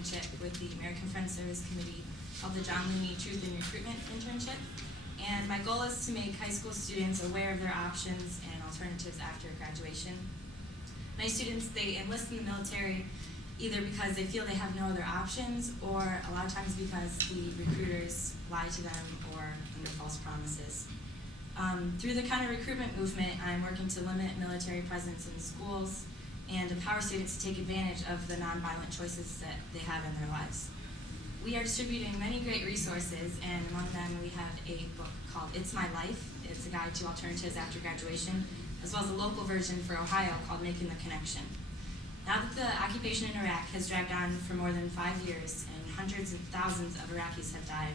internship with the American Friends Service Committee called the John Looney Truth in Recruitment Internship. And my goal is to make high school students aware of their options and alternatives after graduation. Many students, they enlist in the military either because they feel they have no other options, or a lot of times because the recruiters lie to them or under false promises. Through the counter-recruitment movement, I'm working to limit military presence in schools and empower students to take advantage of the nonviolent choices that they have in their lives. We are distributing many great resources, and among them we have a book called It's My Life. It's a guide to alternatives after graduation, as well as a local version for Ohio called Making the Connection. Now that the occupation in Iraq has dragged on for more than 5 years, and hundreds of thousands of Iraqis have died,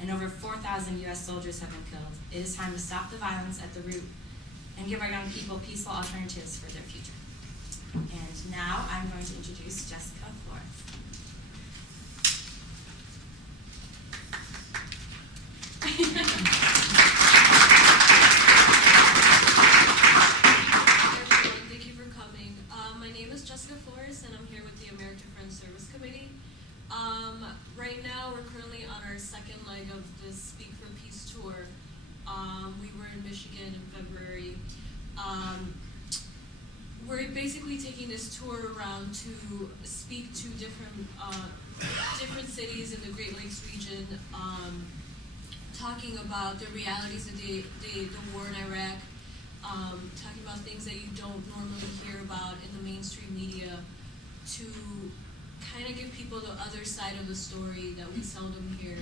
and over 4,000 U.S. soldiers have been killed, it is time to stop the violence at the root and give our young people peaceful alternatives for their future. And now I'm going to introduce Jessica Flores. Thank you for coming. My name is Jessica Flores, and I'm here with the American Friends Service Committee. Right now, we're currently on our second leg of the Speak for Peace tour. We were in Michigan in February. We're basically taking this tour around to speak to different cities in the Great Lakes region, talking about the realities of the war in Iraq, talking about things that you don't normally hear about in the mainstream media, to kind of give people the other side of the story that we seldom hear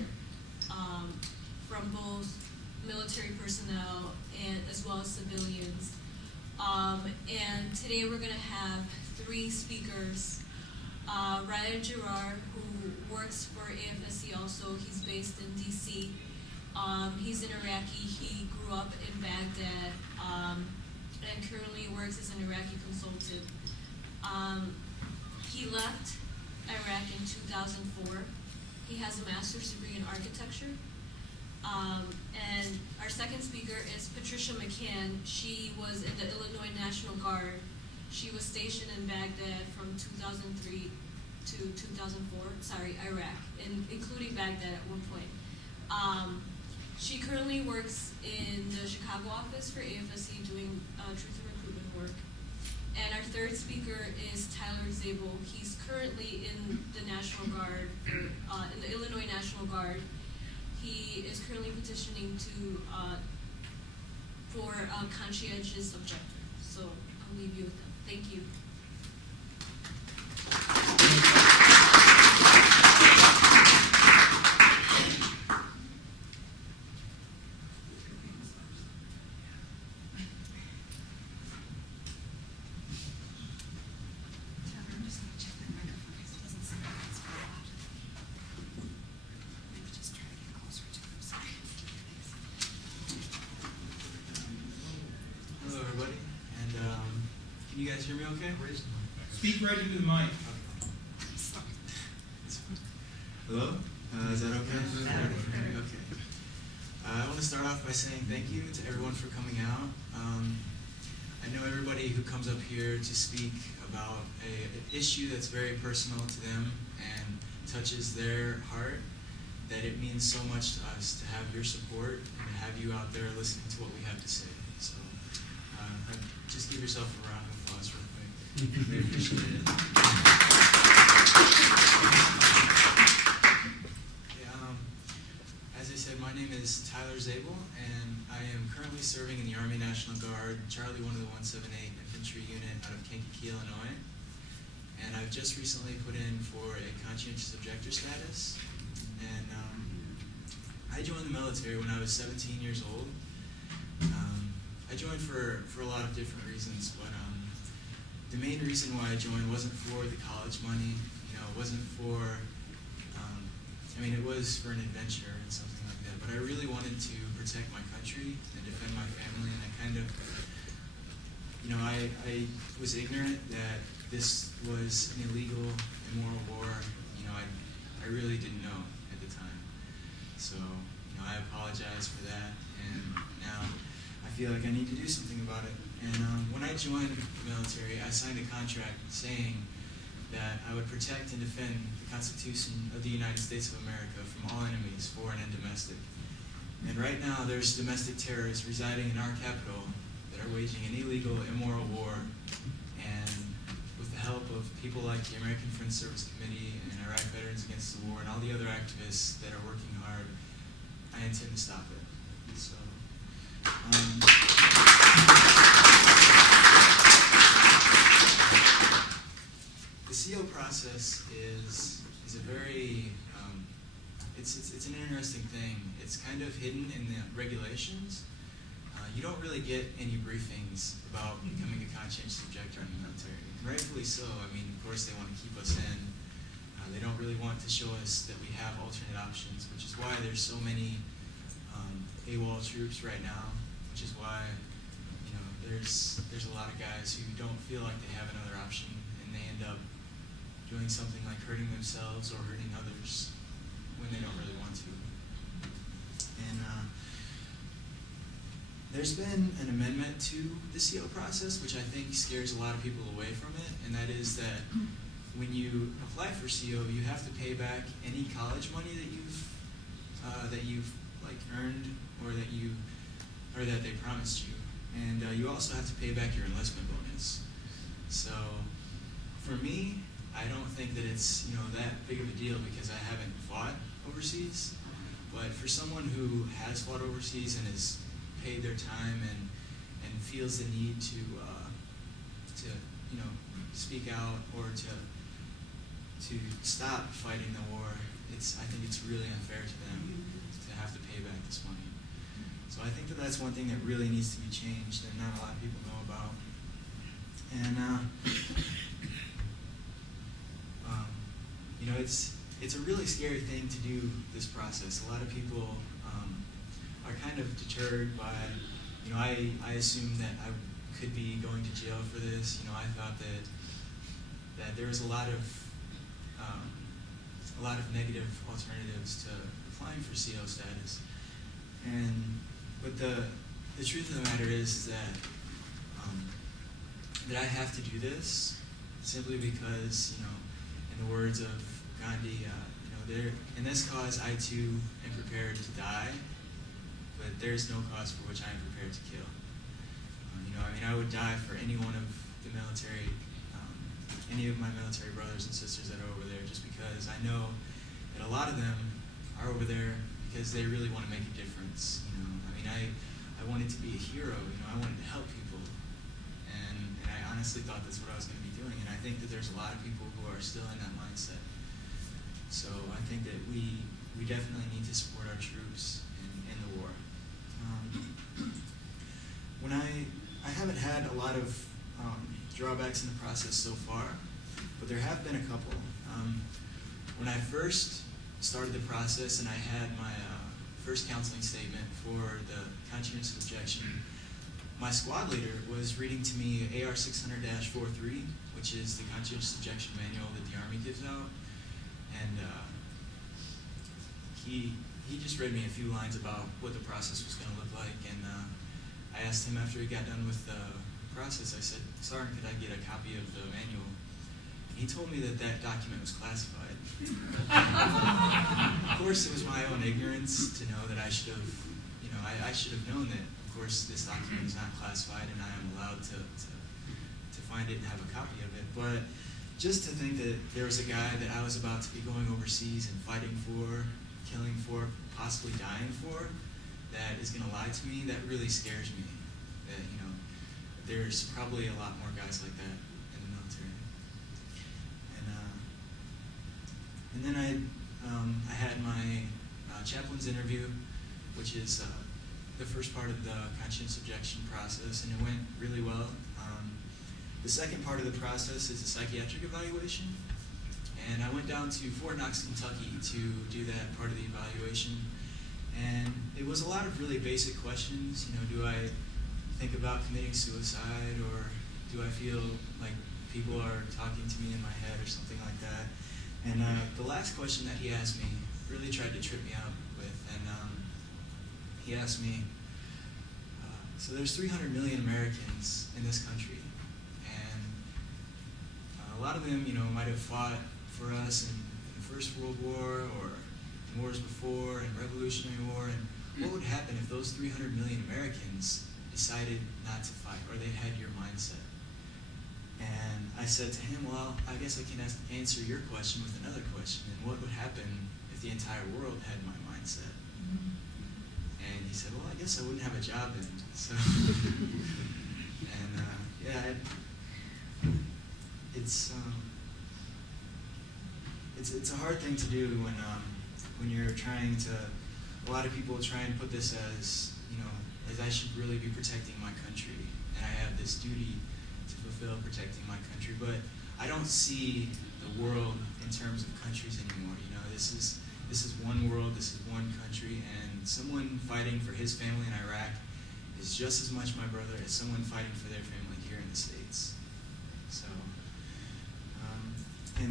from both military personnel and as well as civilians. And today we're going to have 3 speakers. Ryan Girard, who works for AFSC also, he's based in DC. He's an Iraqi. He grew up in Baghdad and currently works as an Iraqi consultant. He left Iraq in 2004. He has a master's degree in architecture. And our second speaker is Patricia McCann. She was in the Illinois National Guard. She was stationed in Baghdad from 2003 to 2004, Iraq, including Baghdad at one point. She currently works in the Chicago office for AFSC doing truth and recruitment work. And our third speaker is Tyler Zabel. He's currently in the National Guard, in the Illinois National Guard. He is currently petitioning for a conscientious objector. So I'll leave you with them. Thank you. Hello, everybody, and can you guys hear me okay? Speak right into the mic. Hello? Is that okay? Okay. I want to start off by saying thank you to everyone for coming out. I know everybody who comes up here to speak about an issue that's very personal to them and touches their heart, that it means so much to us to have your support and to have you out there listening to what we have to say. So just give yourself a round of applause real quick. We appreciate it. As I said, my name is Tyler Zabel, and I am currently serving in the Army National Guard, Charlie 1 of the 178 Infantry Unit out of Kankakee, Illinois. And I've just recently put in for a conscientious objector status. And I joined the military when I was 17 years old. I joined for a lot of different reasons, but the main reason why I joined wasn't for the college money. It wasn't for, it was for an adventure and something like that, but I really wanted to protect my country and defend my family, and I kind of, I was ignorant that this was an illegal, immoral war. I really didn't know at the time. So, I apologize for that, and now I feel like I need to do something about it. And when I joined the military, I signed a contract saying that I would protect and defend the Constitution of the United States of America from all enemies, foreign and domestic. And right now, there's domestic terrorists residing in our capital that are waging an illegal, immoral war. And with the help of people like the American Friends Service Committee and Iraq Veterans Against the War and all the other activists that are working hard, I intend to stop it. So, the CO process is a very it's an interesting thing. It's kind of hidden in the regulations. You don't really get any briefings about becoming a conscientious objector in the military. And rightfully so. I mean, of course, they want to keep us in. They don't really want to show us that we have alternate options, which is why there's so many AWOL troops right now, which is why there's a lot of guys who don't feel like they have another option, and they end up doing something like hurting themselves or hurting others when they don't really want to. And there's been an amendment to the CO process, which I think scares a lot of people away from it, and that is that when you apply for CO, you have to pay back any college money that you've like earned or that they promised you, and you also have to pay back your enlistment bonus. So for me, I don't think that it's that big of a deal because I haven't fought overseas. But for someone who has fought overseas and has paid their time and feels the need to speak out or to stop fighting the war, I think it's really unfair to them to have to pay back this money. So I think that that's one thing that really needs to be changed and not a lot of people know about. And it's a really scary thing to do this process. A lot of people are kind of deterred by, I assumed that I could be going to jail for this. I thought that there was a lot of negative alternatives to applying for CO status. But the truth of the matter is that I have to do this simply because, in the words of Gandhi, in this cause I too am prepared to die, but there is no cause for which I am prepared to kill. I would die for any one of the military, any of my military brothers and sisters that are over there, just because I know that a lot of them are over there because they really want to make a difference. I wanted to be a hero. I wanted to help people, and I honestly thought that's what I was going to be doing. And I think that there's a lot of people who are still in that mindset. So I think that we definitely need to support our troops in the war. When I haven't had a lot of drawbacks in the process so far, but there have been a couple. When I first started the process and I had my first counseling statement for the conscientious objection, my squad leader was reading to me AR 600-43, which is the conscientious objection manual that the Army gives out. And he just read me a few lines about what the process was going to look like. And I asked him after he got done with the process, I said, "Sergeant, could I get a copy of the manual?" He told me that document was classified. Of course, it was my own ignorance to know that I should have, I should have known that, of course, this document is not classified and I am allowed to find it and have a copy of it. But just to think that there was a guy that I was about to be going overseas and fighting for, killing for, possibly dying for, that is going to lie to me, that really scares me. That, there's probably a lot more guys like that in the military. And then I had my Chaplains Interview, which is the first part of the conscientious objection process, and it went really well. The second part of the process is a Psychiatric Evaluation, and I went down to Fort Knox, Kentucky to do that part of the evaluation, and it was a lot of really basic questions. Do I think about committing suicide, or do I feel like people are talking to me in my head or something like that? And the last question that he asked me really tried to trip me up with, and he asked me, so there's 300 million Americans in this country, and a lot of them, might have fought for us in the First World War or in wars before, and Revolutionary War, and what would happen if those 300 million Americans decided not to fight, or they had your mindset? And I said to him, well, I guess I can answer your question with another question. And what would happen if the entire world had my mindset? And he said, well, I guess I wouldn't have a job then. So, and it's a hard thing to do when you're trying to. A lot of people try and put this as as I should really be protecting my country, and I have this duty to fulfill protecting my country. But I don't see the world in terms of countries anymore. This is one world, this is one country, and someone fighting for his family in Iraq is just as much my brother as someone fighting for their family here in the States.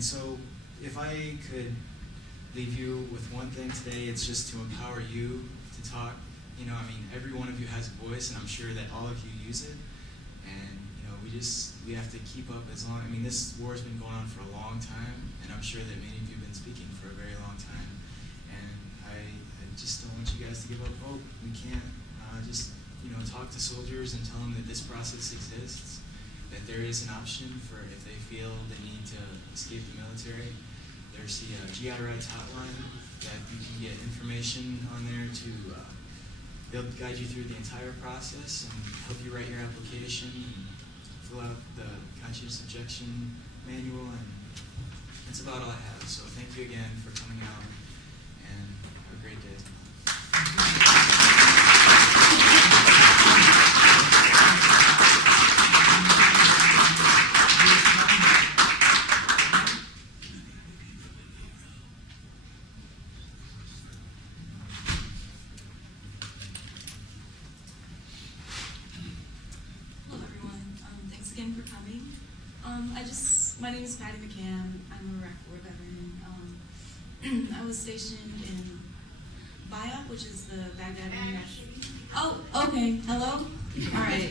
So if I could leave you with one thing today, it's just to empower you to talk. Every one of you has a voice, and I'm sure that all of you use it. And we have to keep up as long. This war has been going on for a long time, and I'm sure that many of you have been speaking for a very long time. And I just don't want you guys to give up hope. We can't just talk to soldiers and tell them that this process exists, that there is an option for if they feel they need to escape the military. There's the GI Rights Hotline that you can get information on there to. They'll guide you through the entire process and help you write your application and fill out the conscientious objection manual, and that's about all I have. So thank you again for coming out, and have a great day. For coming. My name is Patty McCann. I'm a Iraq War veteran. I was stationed in BIA, which is the Baghdad International. Oh, okay. Hello? All right.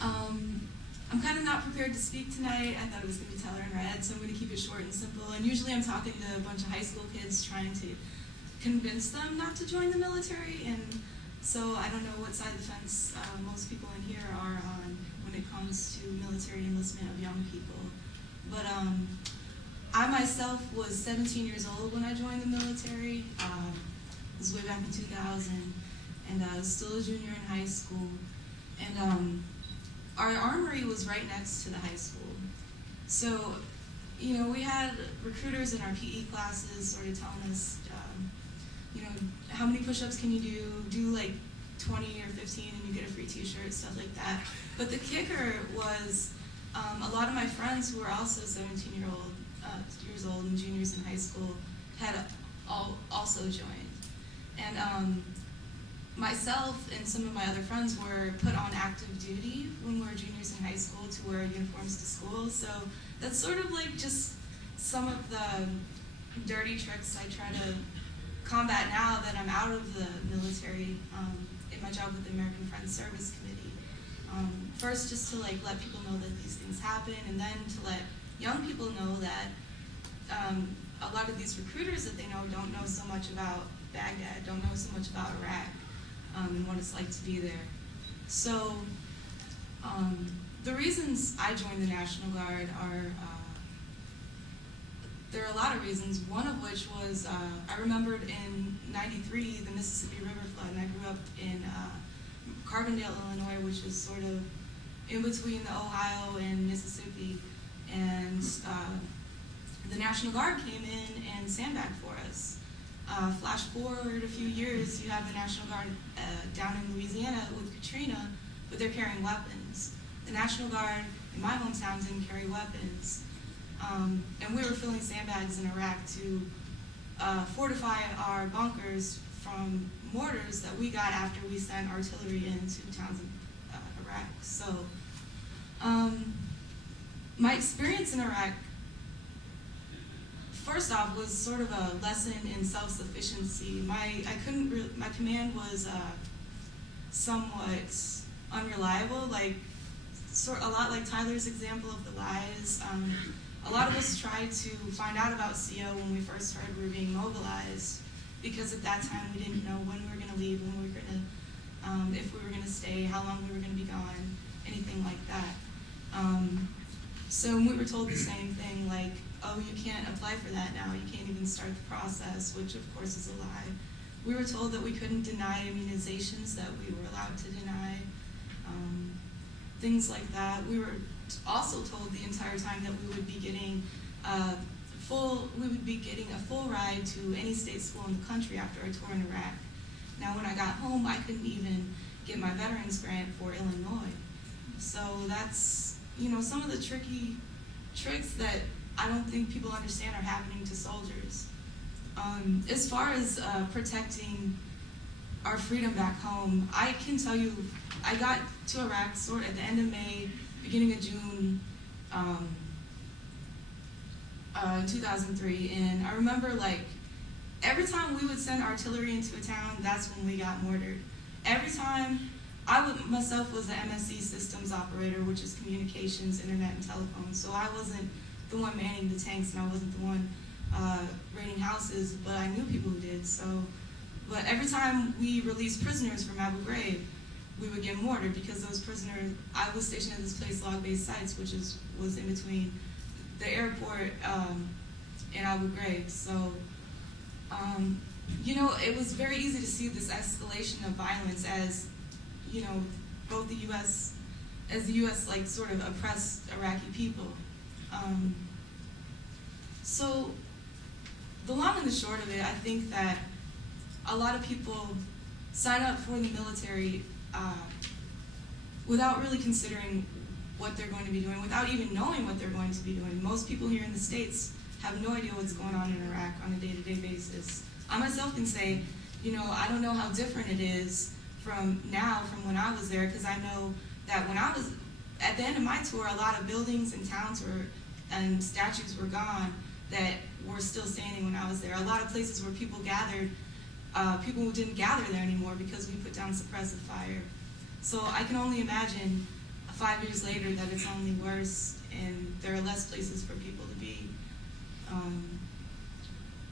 I'm kind of not prepared to speak tonight. I thought it was going to be Teller and Red, so I'm going to keep it short and simple. And usually I'm talking to a bunch of high school kids trying to convince them not to join the military. And so I don't know what side of the fence most people in here are on when it comes to military enlistment of young people. But I myself was 17 years old when I joined the military. It was way back in 2000, and I was still a junior in high school. And our armory was right next to the high school. So, we had recruiters in our PE classes sort of telling us, how many push-ups can you do? Do like 20 or 15 and you get a free t-shirt, stuff like that. But the kicker was a lot of my friends who were also 17 years old and juniors in high school had also joined. And myself and some of my other friends were put on active duty when we were juniors in high school to wear uniforms to school. So that's sort of like just some of the dirty tricks I try to combat now that I'm out of the military in my job with the American Friends Service Committee. First, just to let people know that these things happen, and then to let young people know that a lot of these recruiters that they know don't know so much about Baghdad, don't know so much about Iraq, and what it's like to be there. So the reasons I joined the National Guard are, there are a lot of reasons, one of which was I remembered in '93 the Mississippi River flood, and I grew up in Carbondale, Illinois, which is sort of in between the Ohio and Mississippi, and the National Guard came in and sandbagged for us. Flash forward a few years, you have the National Guard down in Louisiana with Katrina, but they're carrying weapons. The National Guard in my hometown didn't carry weapons. And we were filling sandbags in Iraq to fortify our bunkers from mortars that we got after we sent artillery into towns in Iraq. So my experience in Iraq, first off, was sort of a lesson in self-sufficiency. My command was somewhat unreliable, a lot like Tyler's example of the lies. a lot of us tried to find out about CO when we first heard we were being mobilized, because at that time we didn't know when we were going to leave, when we were going to, if we were going to stay, how long we were going to be gone, anything like that. So we were told the same thing, like, oh, you can't apply for that now, you can't even start the process, which of course is a lie. We were told that we couldn't deny immunizations that we were allowed to deny, things like that. We were also told the entire time that we would be getting a full ride to any state school in the country after our tour in Iraq. Now, when I got home, I couldn't even get my veterans grant for Illinois. So that's, some of the tricky tricks that I don't think people understand are happening to soldiers. As far as protecting our freedom back home, I can tell you, I got to Iraq sort of at the end of May, beginning of June, 2003, and I remember, like, every time we would send artillery into a town, that's when we got mortared. Every time, myself was the MSC systems operator, which is communications, internet, and telephone, so I wasn't the one manning the tanks, and I wasn't the one raiding houses, but I knew people who did. But every time we released prisoners from Abu Ghraib, we would get mortared, because those prisoners, I was stationed at this place, Log-Based Sites, which was in between the airport and Abu Ghraib. So, it was very easy to see this escalation of violence as, both the U.S., like, sort of oppressed Iraqi people. So, the long and the short of it, I think that a lot of people sign up for the military without really considering what they're going to be doing, without even knowing what they're going to be doing. Most people here in the States have no idea what's going on in Iraq on a day-to-day basis. I myself can say, I don't know how different it is from when I was there, because I know that when I was, at the end of my tour, a lot of buildings and towns and statues were gone that were still standing when I was there. A lot of places where people gathered, people didn't gather there anymore because we put down suppressive fire. So I can only imagine 5 years later that it's only worse and there are less places for people to be.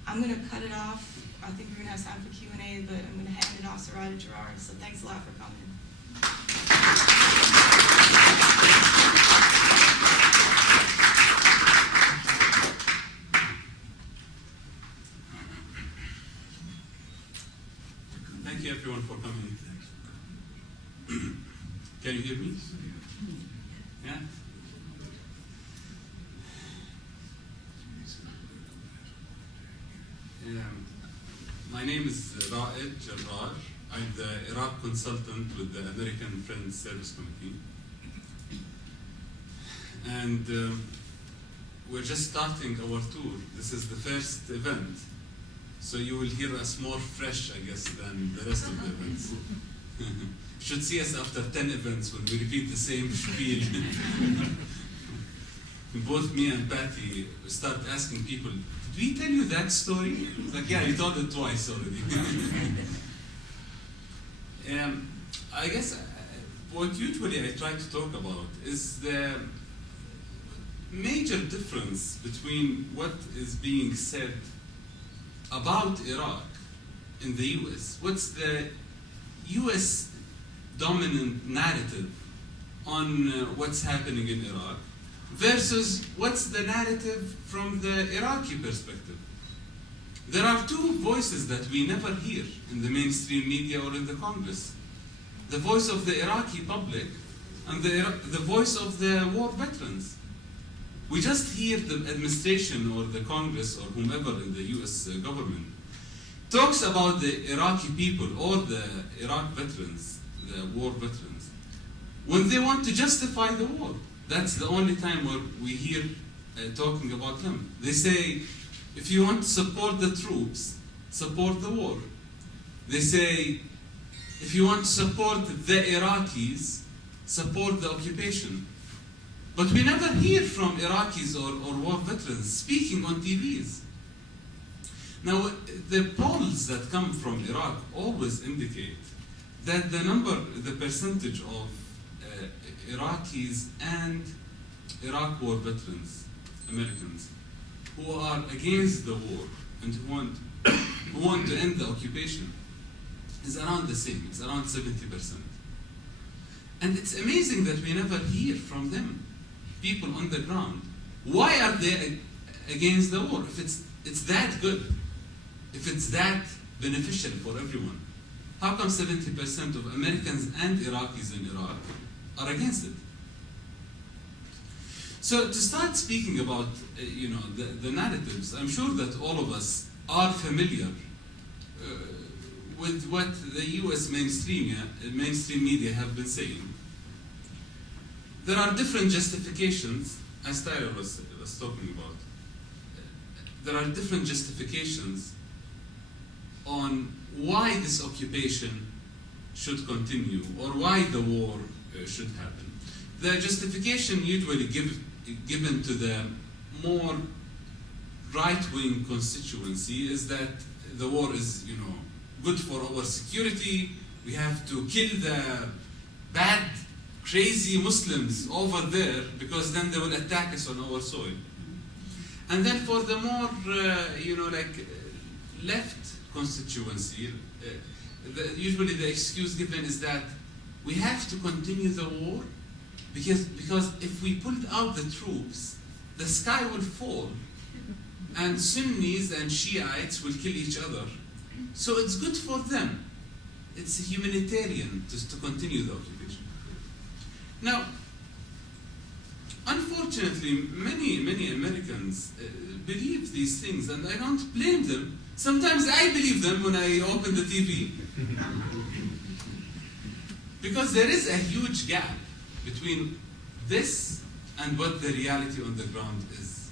I'm going to cut it off. I think we're going to have time for Q&A, but I'm going to hand it off to Ryder Gerard. So thanks a lot for coming. Thank you everyone for coming. Can you hear me? Yeah? My name is Ra'ed Jarraj. I'm the Iraq consultant with the American Friends Service Committee. And we're just starting our tour. This is the first event. So you will hear us more fresh, I guess, than the rest of the events. You should see us after 10 events when we repeat the same spiel. Both me and Patty start asking people, did we tell you that story? It's like, yeah, you told it twice already. I guess what usually I try to talk about is the major difference between what is being said about Iraq in the US. What's the US dominant narrative on what's happening in Iraq versus what's the narrative from the Iraqi perspective. There are two voices that we never hear in the mainstream media or in the Congress. The voice of the Iraqi public and the voice of the war veterans. We just hear the administration or the Congress or whomever in the US government talks about the Iraqi people or the Iraq veterans, the war veterans, when they want to justify the war. That's the only time where we hear talking about them. They say, if you want to support the troops, support the war. They say, if you want to support the Iraqis, support the occupation. But we never hear from Iraqis or war veterans speaking on TVs. Now, the polls that come from Iraq always indicate that the percentage of Iraqis and Iraq war veterans Americans who are against the war and who want to end the occupation is around the same. It's around 70%. And it's amazing that we never hear from them, people on the ground. Why are they against the war? If it's that good, if it's that beneficial for everyone, how come 70% of Americans and Iraqis in Iraq are against it? So to start speaking about the narratives, I'm sure that all of us are familiar with what the U.S. mainstream media have been saying. There are different justifications, as Tyler was talking about. There are different justifications on why this occupation should continue or why the war should happen. The justification usually given to the more right-wing constituency is that the war is, good for our security. We have to kill the bad, crazy Muslims over there because then they will attack us on our soil. And then for the more, left constituency, usually the excuse given is that we have to continue the war because if we pulled out the troops, the sky will fall and Sunnis and Shiites will kill each other. So it's good for them. It's humanitarian to continue the occupation. Now, unfortunately, many Americans believe these things, and I don't blame them. Sometimes I believe them when I open the TV. Because there is a huge gap between this and what the reality on the ground is.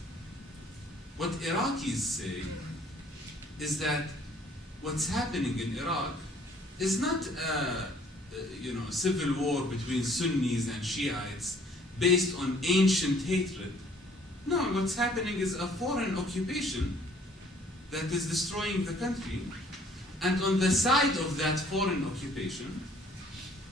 What Iraqis say is that what's happening in Iraq is not a civil war between Sunnis and Shiites based on ancient hatred. No, what's happening is a foreign occupation that is destroying the country. And on the side of that foreign occupation,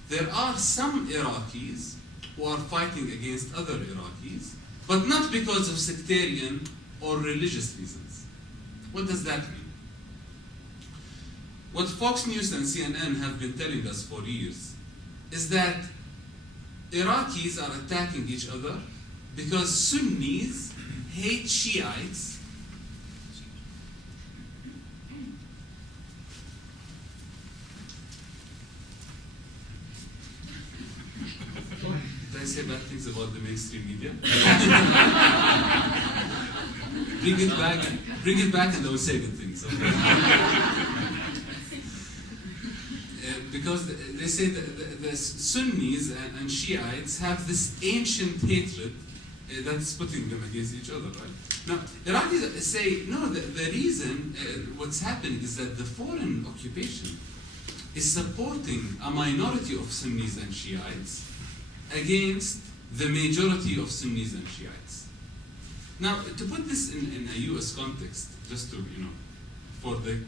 there are some Iraqis who are fighting against other Iraqis, but not because of sectarian or religious reasons. What does that mean? What Fox News and CNN have been telling us for years is that Iraqis are attacking each other because Sunnis hate Shiites Did I say bad things about the mainstream media? Bring it back and I will say good things. Okay? Because they say that the Sunnis and Shiites have this ancient hatred that's putting them against each other, right? Now, Iraqis say, no, the reason what's happening is that the foreign occupation is supporting a minority of Sunnis and Shiites against the majority of Sunnis and Shiites. Now, to put this in a US context, just to, for the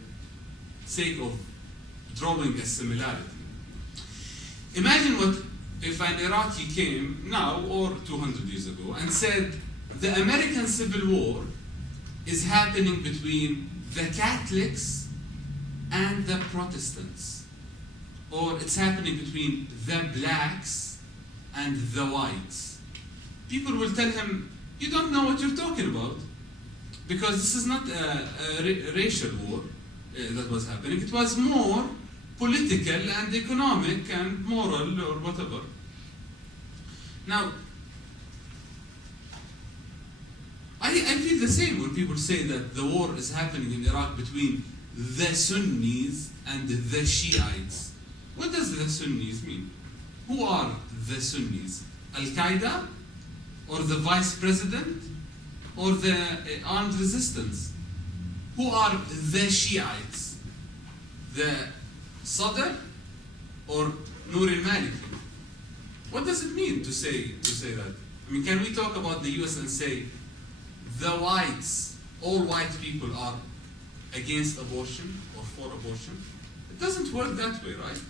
sake of drawing a similarity. Imagine what if an Iraqi came now or 200 years ago and said, the American Civil War is happening between the Catholics and the Protestants. Or it's happening between the blacks and the whites. People will tell him, you don't know what you're talking about. Because this is not a racial war that was happening. It was more political and economic and moral or whatever. Now, I feel the same when people say that the war is happening in Iraq between the Sunnis and the Shiites. What does the Sunnis mean? Who are the Sunnis? Al-Qaeda? Or the vice president? Or the armed resistance? Who are the Shiites? The Sadr or Nur al-Maliki? What does it mean to say that? I mean, can we talk about the US and say the whites, all white people are against abortion or for abortion? It doesn't work that way, right?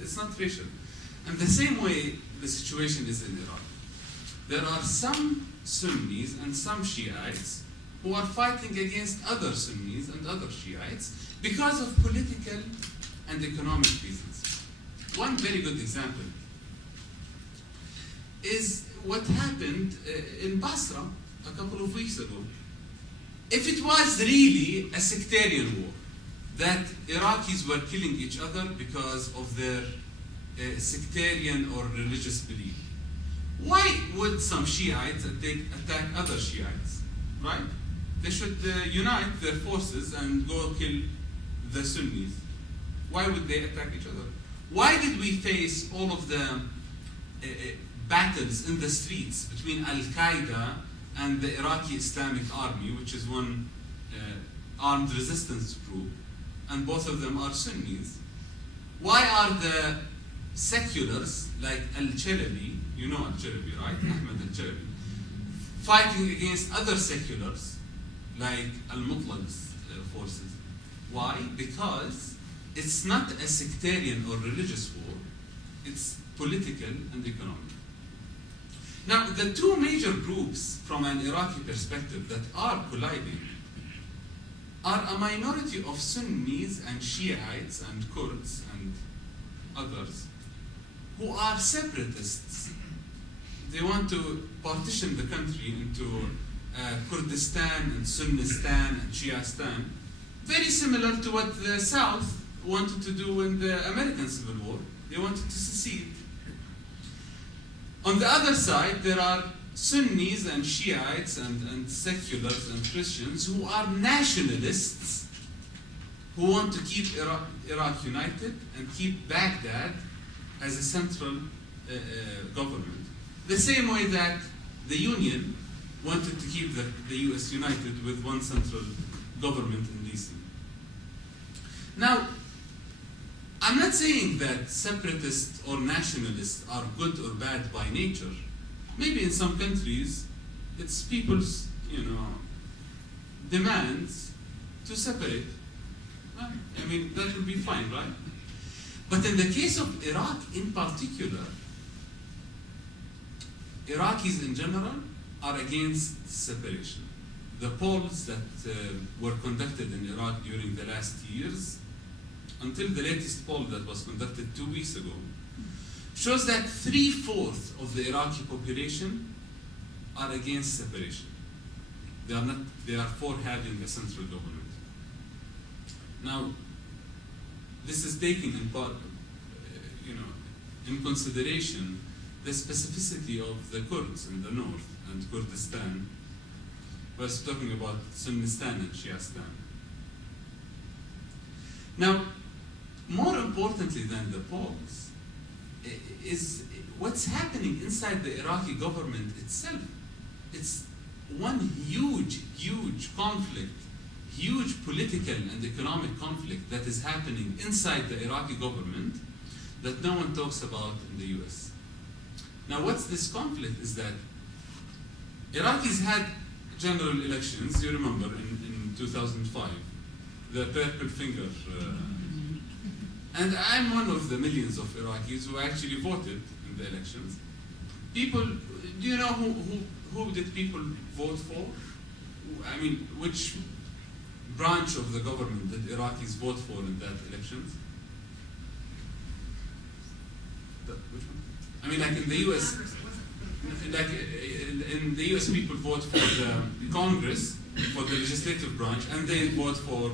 It's not racial. And the same way the situation is in Iraq. There are some Sunnis and some Shiites who are fighting against other Sunnis and other Shiites because of political and economic reasons. One very good example is what happened in Basra a couple of weeks ago. If it was really a sectarian war, that Iraqis were killing each other because of their sectarian or religious belief, why would some Shiites attack other Shiites, right? They should unite their forces and go kill the Sunnis. Why would they attack each other? Why did we face all of the battles in the streets between Al-Qaeda and the Iraqi Islamic Army, which is one armed resistance group, and both of them are Sunnis? Why are the seculars like Al-Chalabi, you know Al-Chalabi, right? Ahmed Al-Chalabi, fighting against other seculars like Al-Mutlaq's forces? Why? Because it's not a sectarian or religious war, it's political and economic. Now, the two major groups from an Iraqi perspective that are colliding are a minority of Sunnis and Shiites and Kurds and others who are separatists. They want to partition the country into Kurdistan and Sunnistan and Shiistan, very similar to what the South wanted to do in the American Civil War. They wanted to secede. On the other side, there are Sunnis and Shiites and seculars and Christians who are nationalists, who want to keep Iraq united and keep Baghdad as a central government. The same way that the Union wanted to keep the US united with one central government in DC. Now, I'm not saying that separatists or nationalists are good or bad by nature. Maybe in some countries, it's people's, demands to separate. I mean, that would be fine, right? But in the case of Iraq in particular, Iraqis in general are against separation. The polls that were conducted in Iraq during the last years, until the latest poll that was conducted 2 weeks ago, shows that 3/4 of the Iraqi population are against separation. They are for having a central government. Now, this is taking in part, in consideration the specificity of the Kurds in the north and Kurdistan, versus talking about Sunnistan and Shiistan. Now, more importantly than the polls is what's happening inside the Iraqi government itself. It's one huge conflict, huge political and economic conflict that is happening inside the Iraqi government that no one talks about in the US. Now, what's this conflict is that Iraqis had general elections, you remember, in 2005, the purple finger. And I'm one of the millions of Iraqis who actually voted in the elections. People, do you know who did people vote for? I mean, which branch of the government did Iraqis vote for in that elections? Which one? I mean, like in the US, like in the US, people vote for the Congress, for the legislative branch, and they vote for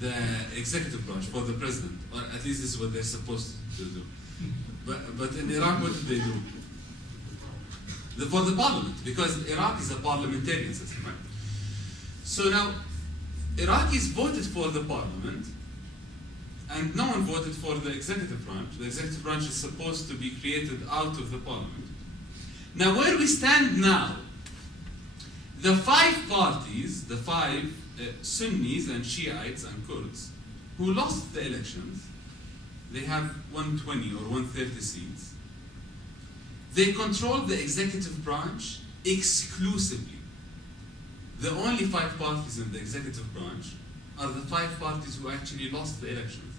the executive branch, for the president, or at least this is what they're supposed to do. But in Iraq, what did they do? For the parliament, because Iraq is a parliamentarian system, right? So now, Iraqis voted for the parliament, and no one voted for the executive branch. The executive branch is supposed to be created out of the parliament. Now, where we stand now, the five parties, the five Sunnis and Shiites and Kurds, who lost the elections, they have 120 or 130 seats. They control the executive branch exclusively. The only five parties in the executive branch are the five parties who actually lost the elections.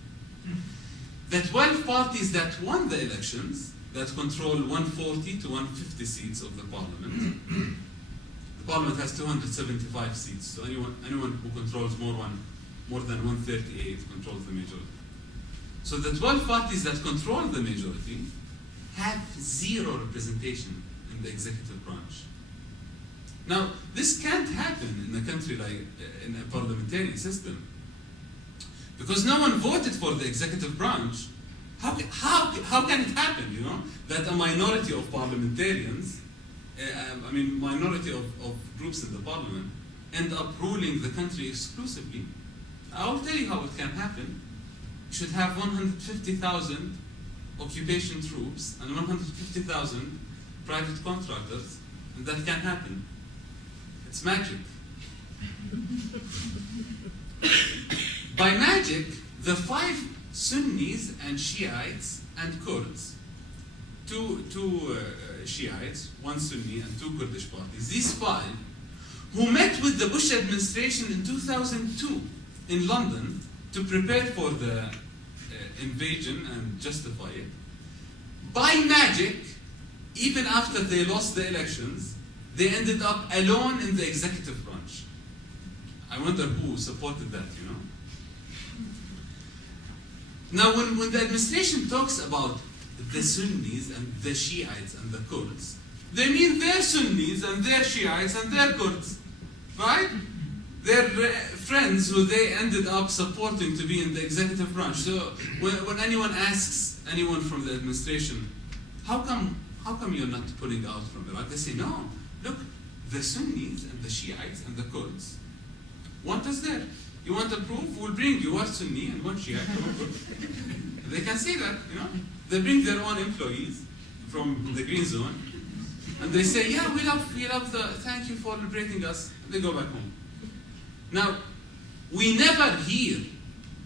The 12 parties that won the elections that control 140 to 150 seats of the parliament. The parliament has 275 seats, so anyone who controls more than 138 controls the majority. So the 12 parties that control the majority have zero representation in the executive branch. Now, this can't happen in a country like in a parliamentarian system, because no one voted for the executive branch. How can it happen, you know, that a minority of parliamentarians, minority of groups in the parliament, end up ruling the country exclusively? I'll tell you how it can happen. You should have 150,000 occupation troops and 150,000 private contractors, and that can happen. It's magic. By magic, the 5 Sunnis and Shiites and Kurds, two Shiites, 1 Sunni and 2 Kurdish parties, these 5, who met with the Bush administration in 2002 in London to prepare for the invasion and justify it, by magic, even after they lost the elections, they ended up alone in the executive branch. I wonder who supported that, you know? Now, when the administration talks about the Sunnis and the Shiites and the Kurds, they mean their Sunnis and their Shiites and their Kurds, right? They're friends who they ended up supporting to be in the executive branch. So when anyone asks anyone from the administration, how come you're not pulling out from Iraq? They say, no, look, the Sunnis and the Shiites and the Kurds want us there. You want a proof? We'll bring you 1 Sunni and 1 Shiite. They can say that, you know. They bring their own employees from the green zone, and they say, yeah, we love thank you for liberating us. And they go back home. Now, we never hear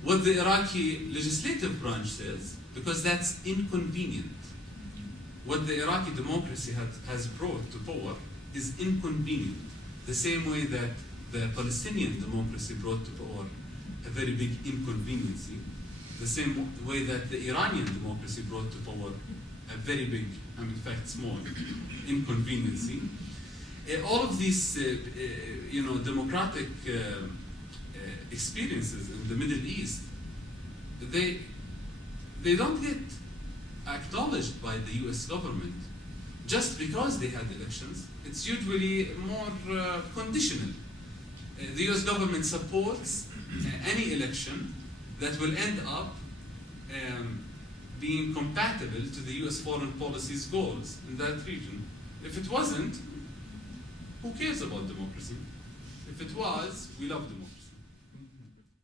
what the Iraqi legislative branch says, because that's inconvenient. What the Iraqi democracy has brought to power is inconvenient. The same way that the Palestinian democracy brought to power a very big inconveniency. The same way that the Iranian democracy brought to power a very big, and in fact small, inconveniency. All of these, democratic experiences in the Middle East, they don't get acknowledged by the U.S. government just because they had elections. It's usually more conditional. The U.S. government supports any election that will end up being compatible to the U.S. foreign policy's goals in that region. If it wasn't, who cares about democracy? If it was, we love democracy.